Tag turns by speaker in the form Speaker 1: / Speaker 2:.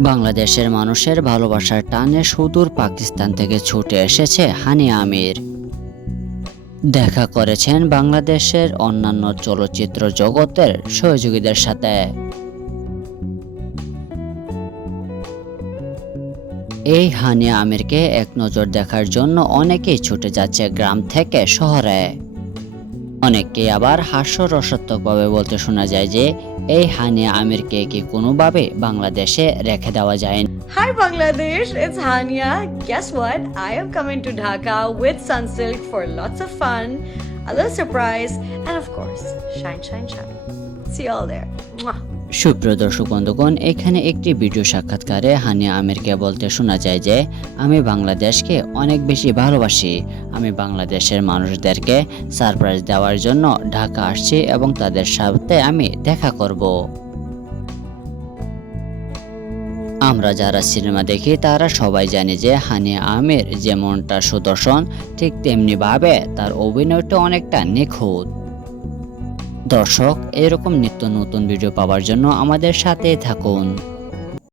Speaker 1: বাংলাদেশের মানুষের ভালোবাসার টানে সুদূর পাকিস্তান থেকে ছুটে এসেছে হানি আমির। দেখা করেছেন বাংলাদেশের অন্যান্য চলচ্চিত্র জগতের সহযোগীদের সাথে। এই হানিয়া আমিরকে এক নজর দেখার জন্য অনেকেই ছুটে যাচ্ছে গ্রাম থেকে শহরে। অনেককে আবার হাস্যরসাত্মকভাবে বলতে শোনা যায় যে এই হানিয়া আমিরকে কি কোনোভাবে বাংলাদেশে রেখে দেওয়া যায়
Speaker 2: Hi Bangladesh, it's Hania. Guess what? I am coming to Dhaka with Sunsilk for lots of fun, a little surprise, and of course, shine, shine, shine. See you all there. Mwah.
Speaker 1: সুপ্রিয় দর্শক বন্ধুগণ এখানে একটি video সাক্ষাৎকারে হানি আমিরকে বলতে শোনা যায় যে আমি বাংলাদেশকে অনেক বেশি ভালোবাসি আমি বাংলাদেশের মানুষদেরকে সারপ্রাইজ দেওয়ার জন্য ঢাকা আসছি এবং তাদের সাথে আমি দেখা করব আমরা যারা সিনেমা দেখি, তারা সবাই জানি যে হানি আমির যেমনটা সুদর্শন, ঠিক তেমনিভাবে তার অভিনয়টা অনেকটা নিখুঁত। দর্শক, এরকম নিত্য নতুন ভিডিও পাওয়ার জন্য আমাদের সাথে থাকুন।